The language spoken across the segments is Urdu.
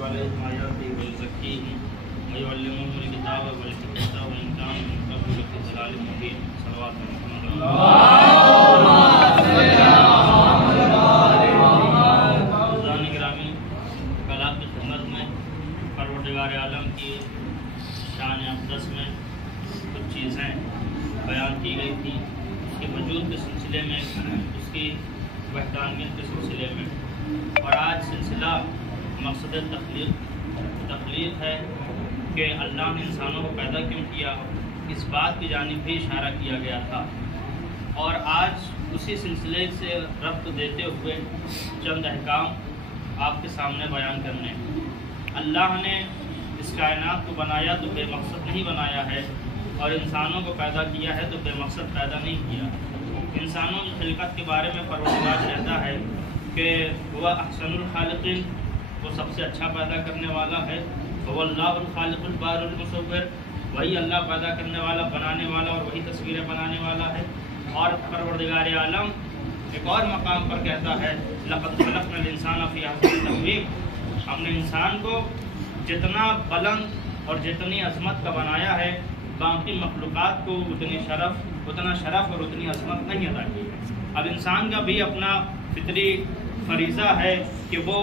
يتلو عليهم آياته ويزكيهم ويعلمهم الكتاب والحكمة وإن كانوا من قبل لفي ضلال مبين صلوات محمد عزیزان گرامی، کل آپ کی خدمت میں پروردگار عالم کی شان اقدس میں کچھ چیزیں بیان کی گئی تھی، اس کے وجود کے سلسلے میں، اس کی وحدانیت کے سلسلے میں، اور آج سلسلہ مقصد تخلیق ہے کہ اللہ نے انسانوں کو پیدا کیوں کیا، اس بات کی جانب بھی اشارہ کیا گیا تھا، اور آج اسی سلسلے سے ربط دیتے ہوئے چند احکام آپ کے سامنے بیان کرنے۔ اللہ نے اس کائنات کو بنایا تو بے مقصد نہیں بنایا ہے، اور انسانوں کو پیدا کیا ہے تو بے مقصد پیدا نہیں کیا۔ انسانوں کی خلقت کے بارے میں پروردگار کہتا ہے کہ وہ احسن الخالقین، وہ سب سے اچھا پیدا کرنے والا ہے، وہ اللہ الخالق البار المصور، وہی اللہ پیدا کرنے والا، بنانے والا، اور وہی تصویریں بنانے والا ہے۔ اور پروردگار عالم ایک اور مقام پر کہتا ہے لقد خلقنا الانسان فی احسن تقویم، ہم نے انسان کو جتنا بلند اور جتنی عظمت کا بنایا ہے، باقی مخلوقات کو اتنا شرف اور اتنی عظمت نہیں عطا کی۔ اب انسان کا بھی اپنا فطری فریضہ ہے کہ وہ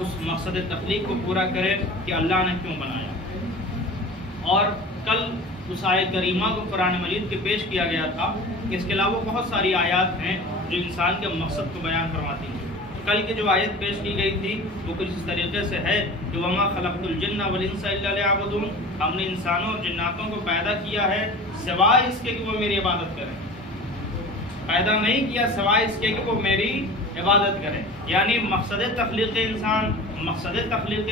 اس مقصد تخلیق کو پورا کرے کہ اللہ نے کیوں بنایا۔ اور کل اس آیت کریمہ کو قرآن مجید کے پیش کیا گیا تھا، اس کے علاوہ بہت ساری آیات ہیں جو انسان کے مقصد کو بیان کرواتی ہیں۔ کل کی جو آیت پیش کی گئی تھی وہ کچھ اس طریقے سے ہے کہ وَمَا خَلَقْتُ الْجِنَّ وَالْإِنسَ إِلَّا لِيَعْبُدُونَ، ہم نے انسانوں اور جناتوں کو پیدا کیا ہے سوائے اس کے کہ وہ میری عبادت کریں۔ پیدا نہیں کیا سوائے اس کے کہ وہ میری عبادت کریں، یعنی مقصد تخلیق انسان، مقصد تخلیق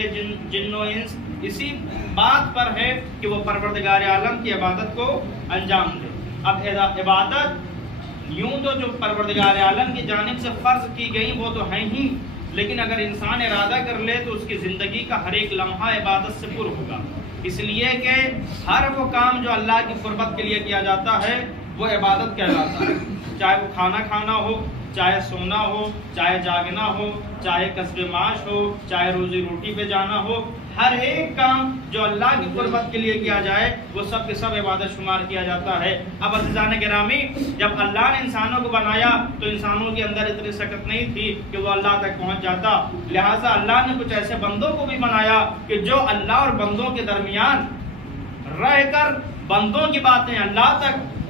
جن و انس اسی بات پر ہے کہ وہ پروردگار عالم کی عبادت کو انجام دے۔ اب عبادت یوں تو جو پروردگار عالم کی جانب سے فرض کی گئی وہ تو ہیں ہی، لیکن اگر انسان ارادہ کر لے تو اس کی زندگی کا ہر ایک لمحہ عبادت سے پر ہوگا، اس لیے کہ ہر وہ کام جو اللہ کی قربت کے لیے کیا جاتا ہے وہ عبادت کہلاتا ہے، چاہے وہ کھانا کھانا ہو، چاہے سونا ہو، چاہے جاگنا ہو، چاہے کسب معاش ہو، چاہے روزی روٹی پہ جانا ہو، ہر ایک کام جو اللہ کی قربت کے لیے کیا جائے وہ سب کے سب عبادت شمار کیا جاتا ہے۔ اب عزیزان گرامی، جب اللہ نے انسانوں کو بنایا تو انسانوں کے اندر اتنی سکت نہیں تھی کہ وہ اللہ تک پہنچ جاتا، لہٰذا اللہ نے کچھ ایسے بندوں کو بھی بنایا کہ جو اللہ اور بندوں کے درمیان رہ کر بندوں کی باتیں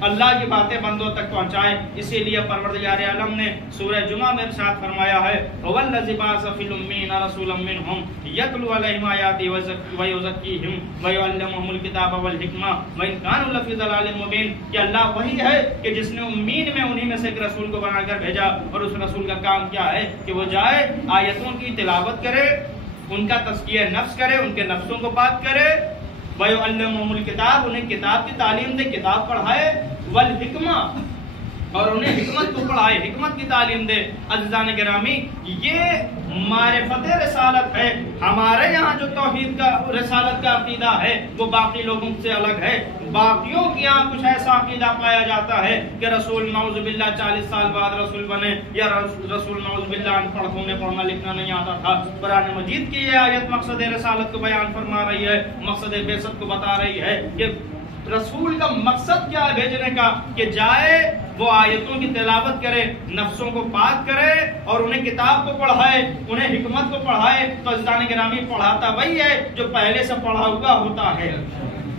اللہ کی باتیں بندوں تک پہنچائے۔ اسی لیے پروردگار عالم نے سورہ جمعہ میں ارشاد فرمایا ہے هو الذی بعث فی الامین رسولا منهم یتلو علیہم آیاتہ ویزکیہم ویعلمہم الکتاب والحکمہ وان کانوا لفی ضلال مبین، کہ اللہ وہی ہے کہ جس نے امین میں انہی میں سے ایک رسول کو بنا کر بھیجا، اور اس رسول کا کام کیا ہے کہ وہ جائے آیتوں کی تلاوت کرے، ان کا تزکیہ نفس کرے، ان کے نفسوں کو پاک کرے، وَيُعَلِّمُهُمُ الْكِتَابَ، انہیں کتاب کی تعلیم دے، کتاب پڑھائے، وَالْحِکْمَةَ، اور انہیں حکمت کو پڑھائے، حکمت کی تعلیم دے۔ عزیزان گرامی، یہ معرفت رسالت ہے۔ ہمارے یہاں جو توحید کا رسالت کا عقیدہ ہے وہ باقی لوگوں سے الگ ہے۔ باقیوں کے یہاں کچھ ایسا عقیدہ پایا جاتا ہے کہ رسول نعوذ باللہ 40 سال بعد رسول بنے، یا رسول نعوذ باللہ ان پڑھ انہیں پڑھنا لکھنا نہیں آتا تھا۔ قرآن مجید کی یہ آیت مقصد رسالت کو بیان فرما رہی ہے، مقصد بعثت کو بتا رہی ہے کہ رسول کا مقصد کیا ہے بھیجنے کا، کہ جائے وہ آیتوں کی تلاوت کرے، نفسوں کو پاک کرے، اور انہیں کتاب کو پڑھائے، انہیں حکمت کو پڑھائے۔ تو عزیزان گرامی، پڑھاتا وہی ہے جو پہلے سے پڑھا ہوا ہوتا ہے۔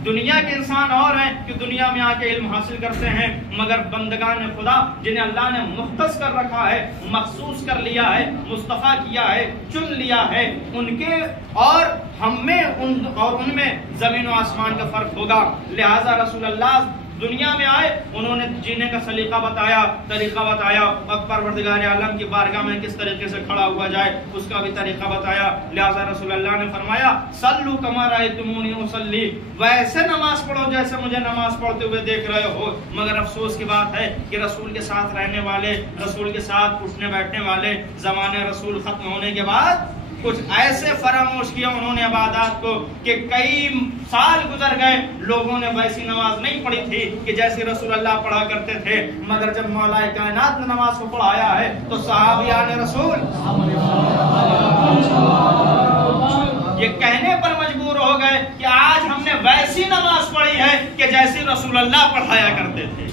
دنیا کے انسان اور ہیں کہ دنیا میں آ کے علم حاصل کرتے ہیں، مگر بندگان خدا جنہیں اللہ نے مختص کر رکھا ہے، مخصوص کر لیا ہے، مصطفیٰ کیا ہے، چن لیا ہے، ان کے اور ہم میں اور ان میں زمین و آسمان کا فرق ہوگا۔ لہٰذا رسول اللہ دنیا میں آئے، انہوں نے جینے کا سلیقہ بتایا، طریقہ بتایا، اور پروردگار عالم کی بارگاہ میں کس طریقے سے کھڑا ہوا جائے اس کا بھی طریقہ بتایا۔ لہٰذا رسول اللہ نے فرمایا صلو کما رأیتمونی اصلی، ویسے نماز پڑھو جیسے مجھے نماز پڑھتے ہوئے دیکھ رہے ہو۔ مگر افسوس کی بات ہے کہ رسول کے ساتھ رہنے والے، رسول کے ساتھ اٹھنے بیٹھنے والے، زمانے رسول ختم ہونے کے بعد کچھ ایسے فراموش کیا انہوں نے عبادات کو کہ کئی سال گزر گئے، لوگوں نے ویسی نماز نہیں پڑھی تھی کہ جیسے رسول اللہ پڑھا کرتے تھے۔ مگر جب مولا کائنات نے نماز کو پڑھایا ہے تو صحابیان رسول یہ ایسی نماز پڑھی ہے کہ جیسی رسول اللہ پڑھایا کرتے تھے.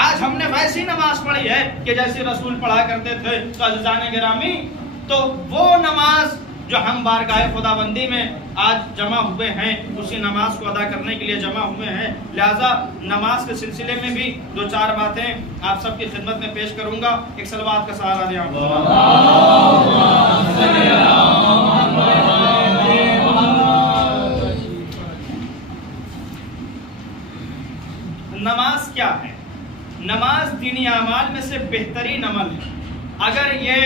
آج ہم نے ویسی نماز پڑھی ہے کہ جیسی رسول پڑھا کرتے تھے. تو عزیزان گرامی، تو وہ نماز جو ہم بارگاہ خدا بندی میں آج جمع ہوئے ہیں اسی نماز کو ادا کرنے کے لیے جمع ہوئے ہیں. لہذا نماز کے سلسلے میں بھی 2-4 باتیں آپ سب کی خدمت میں پیش کروں گا. ایک صلوات کا سہارا دیں. نماز کیا ہے؟ نماز دینی اعمال میں سے بہترین عمل ہے. اگر یہ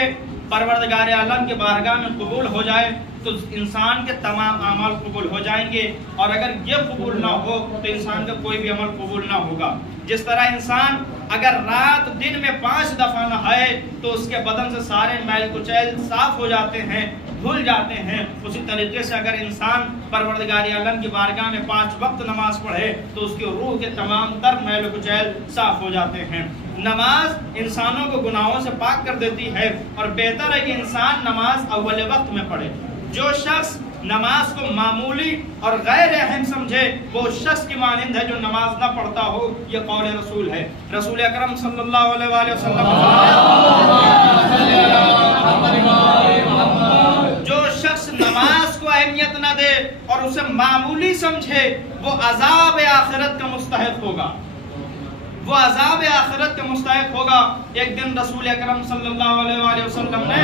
پروردگار عالم کے بارگاہ میں قبول ہو جائے تو انسان کے تمام اعمال قبول ہو جائیں گے، اور اگر یہ قبول نہ ہو تو انسان کا کوئی بھی عمل قبول نہ ہوگا. جس طرح انسان اگر رات دن میں 5 دفعہ نہائے تو اس کے بدن سے سارے میل کچیل صاف ہو جاتے ہیں، دھل جاتے ہیں، اسی طریقے سے اگر انسان پروردگار عالم کی بارگاہ میں 5 وقت نماز پڑھے تو اس کی روح کے تمام تر میل و کچیل صاف ہو جاتے ہیں. نماز انسانوں کو گناہوں سے پاک کر دیتی ہے، اور بہتر ہے کہ انسان نماز اول وقت میں پڑھے. جو شخص نماز کو معمولی اور غیر اہم سمجھے وہ شخص کی مانند ہے جو نماز نہ پڑھتا ہو. یہ قول رسول ہے. رسول اکرم صلی اللہ علیہ وآلہ وسلم جو شخص نماز کو اہمیت نہ دے اور اسے معمولی سمجھے وہ عذاب آخرت کا مستحق ہوگا. وہ عذاب آخرت کا مستحق ہوگا. ایک دن رسول اکرم صلی اللہ علیہ وآلہ وسلم نے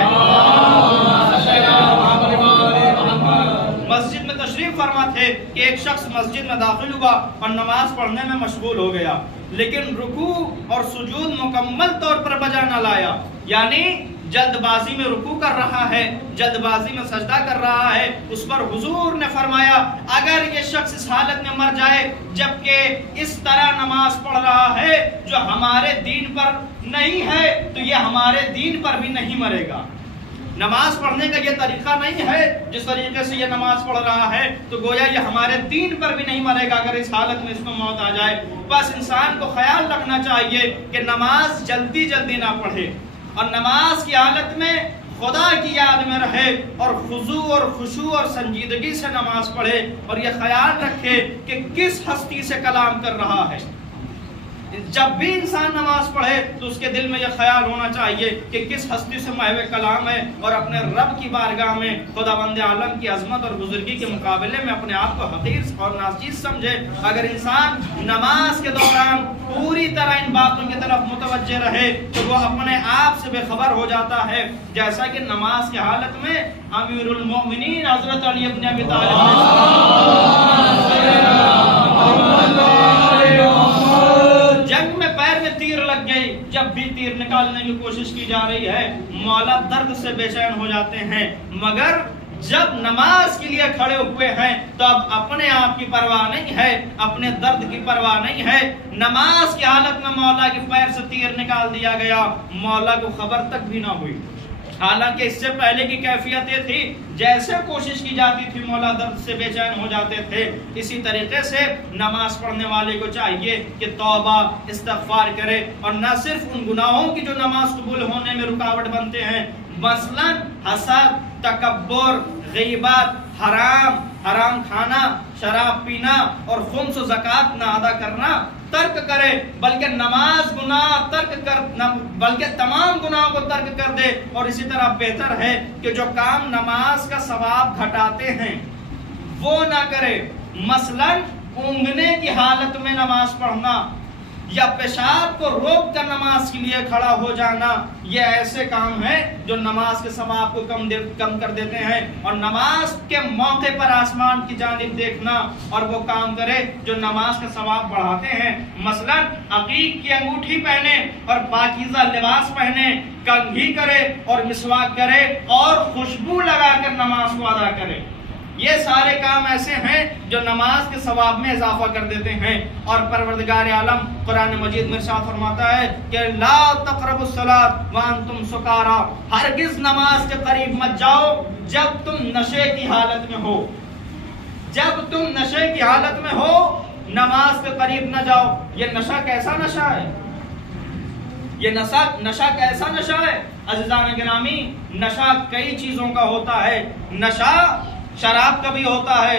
مسجد میں تشریف فرما تھے کہ ایک شخص مسجد میں داخل ہوا اور نماز پڑھنے میں مشغول ہو گیا، لیکن رکوع اور سجود مکمل طور پر بجا نہ لایا. یعنی جلد بازی میں رکوع کر رہا ہے، جلد بازی میں سجدہ کر رہا ہے. اس پر حضور نے فرمایا اگر یہ شخص اس حالت میں مر جائے جبکہ اس طرح نماز پڑھ رہا ہے جو ہمارے دین پر نہیں ہے تو یہ ہمارے دین پر بھی نہیں مرے گا. نماز پڑھنے کا یہ طریقہ نہیں ہے جس طریقے سے یہ نماز پڑھ رہا ہے تو گویا یہ ہمارے دین پر بھی نہیں مرے گا اگر اس حالت میں اس کو موت آ جائے. بس انسان کو خیال رکھنا چاہیے کہ نماز جلدی جلدی نہ پڑھے، اور نماز کی حالت میں خدا کی یاد میں رہے، اور خضوع اور خشوع اور سنجیدگی سے نماز پڑھے، اور یہ خیال رکھے کہ کس ہستی سے کلام کر رہا ہے. جب بھی انسان نماز پڑھے تو اس کے دل میں یہ خیال ہونا چاہیے کہ کس ہستی سے محو کلام ہے، اور اپنے رب کی بارگاہ میں خداوند عالم کی عظمت اور بزرگی کے مقابلے میں اپنے آپ کو حقیر اور ناچیز سمجھے. اگر انسان نماز کے دوران پوری طرح ان باتوں کی طرف متوجہ رہے تو وہ اپنے آپ سے بے خبر ہو جاتا ہے، جیسا کہ نماز کی حالت میں امیر المومنین حضرت علی ابن ابی جنگ میں پیر میں تیر لگ گئی، جب بھی تیر نکالنے کی کوشش کی جا رہی ہے مولا درد سے بے چین ہو جاتے ہیں، مگر جب نماز کے لیے کھڑے ہوئے ہیں تو اب اپنے آپ کی پرواہ نہیں ہے، اپنے درد کی پرواہ نہیں ہے. نماز کی حالت میں مولا کے پیر سے تیر نکال دیا گیا، مولا کو خبر تک بھی نہ ہوئی. حالانکہ اس سے پہلے کی کیفیت یہ تھی جیسے کوشش کی جاتی تھی مولا درد سے بے چین ہو جاتے تھے. اسی طریقے سے نماز پڑھنے والے کو چاہیے کہ توبہ استغفار کرے، اور نہ صرف ان گناہوں کی جو نماز قبول ہونے میں رکاوٹ بنتے ہیں، مثلا حسد، تکبر، غیبت، حرام کھانا، شراب پینا اور خمس و زکوٰۃ نہ ادا کرنا ترک کرے، بلکہ نماز گناہ بلکہ تمام گناہوں کو ترک کر دے. اور اسی طرح بہتر ہے کہ جو کام نماز کا ثواب گھٹاتے ہیں وہ نہ کرے. مثلا اونگنے کی حالت میں نماز پڑھنا یا پیشاب کو روک کر نماز کے لیے کھڑا ہو جانا، یہ ایسے کام ہیں جو نماز کے ثواب کو کم کر دیتے ہیں. اور نماز کے موقع پر آسمان کی جانب دیکھنا اور وہ کام کرے جو نماز کا ثواب بڑھاتے ہیں. مثلا عقیق کی انگوٹھی پہنے اور پاکیزہ لباس پہنے، کنگھی کرے اور مسواک کرے اور خوشبو لگا کر نماز کو ادا کرے. یہ سارے کام ایسے ہیں جو نماز کے ثواب میں اضافہ کر دیتے ہیں. اور پروردگار عالم قرآن مجید میں ارشاد فرماتا ہے کہ لا تقربوا الصلاۃ وانتم سکارا، ہرگز نماز کے قریب مت جاؤ جب تم نشے کی حالت میں ہو. جب تم نشے کی حالت میں ہو نماز کے قریب نہ جاؤ. یہ نشہ کیسا نشہ ہے؟ یہ نشہ کیسا نشہ ہے؟ عزیزان گرامی، نشہ کئی چیزوں کا ہوتا ہے. نشہ شراب کا بھی ہوتا ہے،